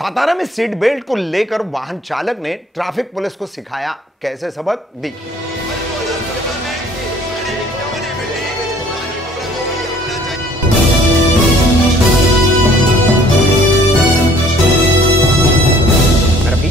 सातारा में seat belt को लेकर वाहन चालक ने ट्रैफिक पुलिस को सिखाया कैसे सबक, देखिए।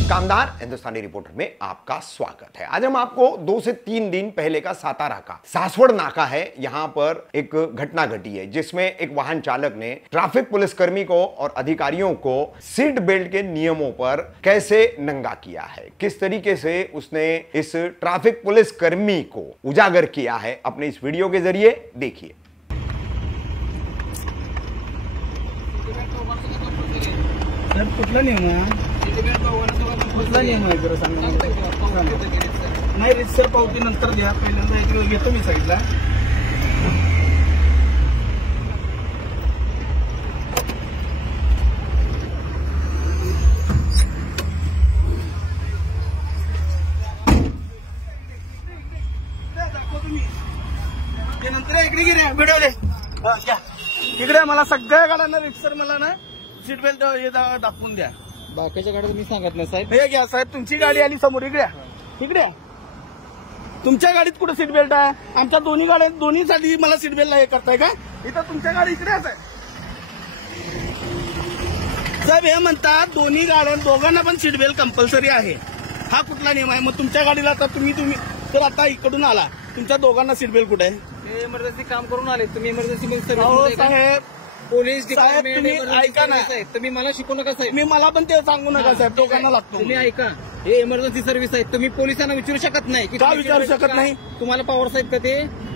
कामदार हिंदुस्तानी रिपोर्टर में आपका स्वागत है। आज हम आपको 2 से 3 दिन पहले का सातारा का सासवड़ नाका है, यहां पर एक घटना घटी है जिसमें एक वाहन चालक ने ट्रैफिक पुलिसकर्मी को और अधिकारियों को सीट बेल्ट के नियमों पर कैसे नंगा किया है, किस तरीके से उसने इस ट्रैफिक पुलिसकर्मी को उजागर किया है अपने इस वीडियो के जरिए, देखिए। कुठला नियम आहे जरा सांगा नाही रितसर पावती नंतर द्या, पहिल्यांदा एक घेतो मी साईडला। ते नंतर इकडे घे रे व्हिडिओ दे इकडे। मला सगळ्या गाड्यांना रितसर मला ना सीट बेल्ट हे दाखवून द्या। बाकीच्या गाड्या मी सांगत नाही साहेब। हे घ्या साहेब, तुमची गाडी आली समोर, इकडे इकडे। तुमच्या गाडीत कुठे सीट बेल्ट आहे? आमच्या दोन्ही गाड्या दोन्हीसाठी मला सीट बेल्ट हे करताय का? इथं तुमच्या गाडी इकडे आहे साहेब। हे म्हणतात दोन्ही गाड्या दोघांना पण सीट बेल्ट कंपल्सरी आहे। हा कुठला नियम आहे? मग तुमच्या गाडीला आता तुम्ही तर आता इकडून आला, तुमच्या दोघांना सीट बेल्ट कुठे आहे? इमर्जन्सी काम करून आले तुम्ही, इमर्जन्सी सर्व्हिस साहेब। पोलीस साहेब तुम्ही ऐका ना, तुम्ही मला शिकवू नका साहेब। मी मला पण ते सांगू नका साहेब, दोघांना लागतो। तुम्ही ऐका, हे इमर्जन्सी सर्व्हिस आहे, तुम्ही पोलिसांना विचारू शकत नाही की का विचारू शकत नाही? तुम्हाला पॉवर साहेब का ते?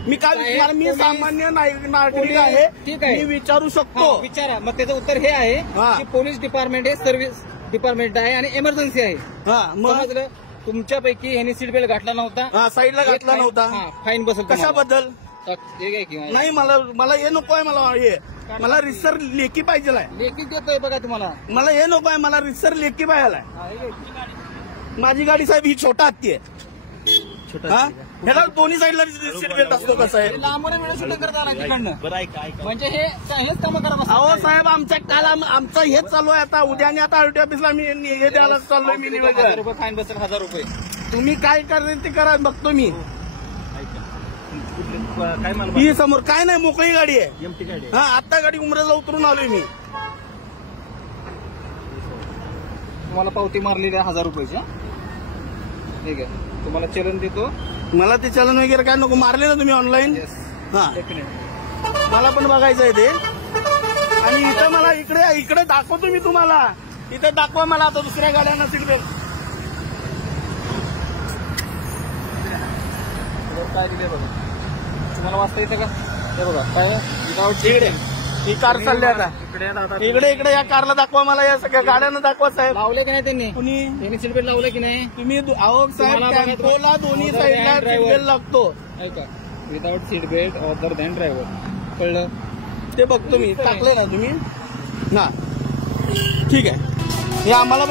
मी काय विचार, मी सामान्य नागरिक आहे, ठीक आहे, मी विचारू शकतो। विचारा। मग त्याचं उत्तर हे आहे की पोलीस डिपार्टमेंट हे सर्व्हिस डिपार्टमेंट आहे आणि इमर्जन्सी आहे। समजलं? तुमच्यापैकी ह्यांनी सीट बेल्ट घातला नव्हता, साईडला घातला नव्हता, फाईन बसेल। कशाबद्दल? नाही मला हे नको आहे, मला रिसर लेखी पाहिजे। लेखी देतोय बघा तुम्हाला, मला हे नको आहे, मला रिसर लेखी पाहिजे। माझी गाडी साहेब ही छोटा हत्ती आहे, ह्याला दोन्ही साईडला सीट बेल्ट असतो कसं आहे? लांबून वेळ सुद्धा करता आला तिकडनं, म्हणजे हेच काम करत। अहो साहेब, आमच्या काल आमचं हेच चालू आहे आता, उद्या आणि आता आरटी ऑफिसला मी हे द्यायला चाललोय। मी 1000 रुपये फाईन बसेल, 1000 रुपये। तुम्ही काय करायचं ते करा, बघतो मी। ही समोर काय नाही, मोकळी गाडी आहे। हा, आता गाडी उमरेला उतरून आलोय मी। तुम्हाला पावती मारलेली आहे 1000 रुपयाची, ठीक आहे। तुम्हाला चलन देतो। मला ते चलन वगैरे काय नको, मारले ना तुम्ही ऑनलाईन? हा, मला पण बघायचं आहे ते। आणि इथं मला इकडे दाखवतो मी तुम्हाला, इथे दाखवा मला आता दुसऱ्या गाड्यांना सीट बेल्ट काय दिले बघा, तुम्हाला वाचता येतं का? हे बघा काय विदाउट इकडे ही कार चालली आता, इकडे या कारला दाखवा मला, या सगळ्या गाड्यांना दाखवा साहेब। लावले की नाही त्यांनी? त्यांनी सीट बेल्ट लावले की नाही? तुम्ही अहो साहेब, टेम्पोला दोन्ही साईडला सीट बेल्ट लागतो। ऐका, without seat belt other than driver, कळलं? ते बघतो मी, टाकले ना तुम्ही ना, ठीक आहे। हे आम्हाला